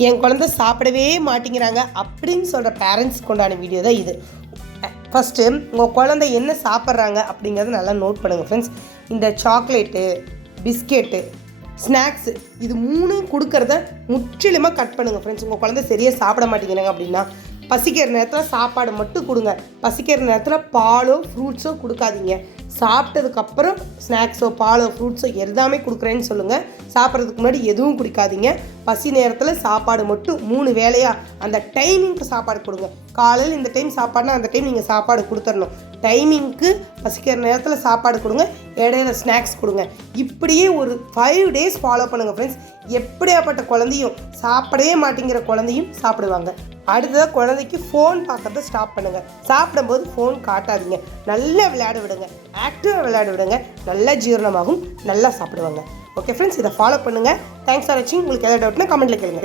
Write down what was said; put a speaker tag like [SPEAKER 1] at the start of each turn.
[SPEAKER 1] என் குழந்தை சாப்பிடவே மாட்டேங்கிறாங்க அப்படின்னு சொல்கிற பேரண்ட்ஸ்க்கு உண்டான வீடியோ தான் இது. ஃபஸ்ட்டு உங்கள் குழந்தை என்ன சாப்பிட்றாங்க அப்படிங்கிறத நல்லா நோட் பண்ணுங்கள் ஃப்ரெண்ட்ஸ் இந்த சாக்லேட்டு பிஸ்கெட்டு ஸ்நாக்ஸு இது மூணும் கொடுக்கறத முற்றிலுமாக கட் பண்ணுங்கள் ஃப்ரெண்ட்ஸ் உங்கள் குழந்தை சரியாக சாப்பிட மாட்டேங்கிறாங்க அப்படின்னா பசிக்கிற நேரத்தில் சாப்பாடு மட்டும் கொடுங்க. பசிக்கிற நேரத்தில் பாலோ ஃப்ரூட்ஸோ கொடுக்காதீங்க. சாப்பிட்டதுக்கப்புறம் ஸ்நாக்ஸோ பாலோ ஃப்ரூட்ஸோ எல்லாமே கொடுக்குறேன்னு சொல்லுங்கள் சாப்பிட்றதுக்கு முன்னாடி எதுவும் குடிக்காதீங்க. பசி நேரத்தில் சாப்பாடு மட்டும் மூணு வேலையாக அந்த டைமிங்க்கு சாப்பாடு கொடுங்க. காலையில் இந்த டைம் சாப்பாடுனா அந்த டைம் நீங்கள் சாப்பாடு கொடுத்துடணும் டைமிங்க்கு பசிக்கிற நேரத்தில் சாப்பாடு கொடுங்க. இடையில ஸ்நாக்ஸ் கொடுங்க. இப்படியே ஒரு ஃபைவ் டேஸ் ஃபாலோ பண்ணுங்கள் ஃப்ரெண்ட்ஸ் எப்படியாப்பட்ட குழந்தையும் சாப்பிடவே மாட்டேங்கிற குழந்தையும் சாப்பிடுவாங்க. அடுத்ததாக குழந்தைக்கு ஃபோன் பார்க்கறத ஸ்டாப் பண்ணுங்கள் சாப்பிடும்போது ஃபோன் காட்டாதீங்க. நல்லா விளையாட விடுங்க. ஆக்டிவாக விளையாட விடுங்க. நல்லா ஜீரணமாகும். நல்லா சாப்பிடுவாங்க. ஓகே ஃப்ரெண்ட்ஸ் இதை ஃபாலோ பண்ணுங்கள் தேங்க்ஸ் ஃபார் வாட்சிங் உங்களுக்கு எதாவது டவுட்னா கமெண்ட்டில் கேளுங்க.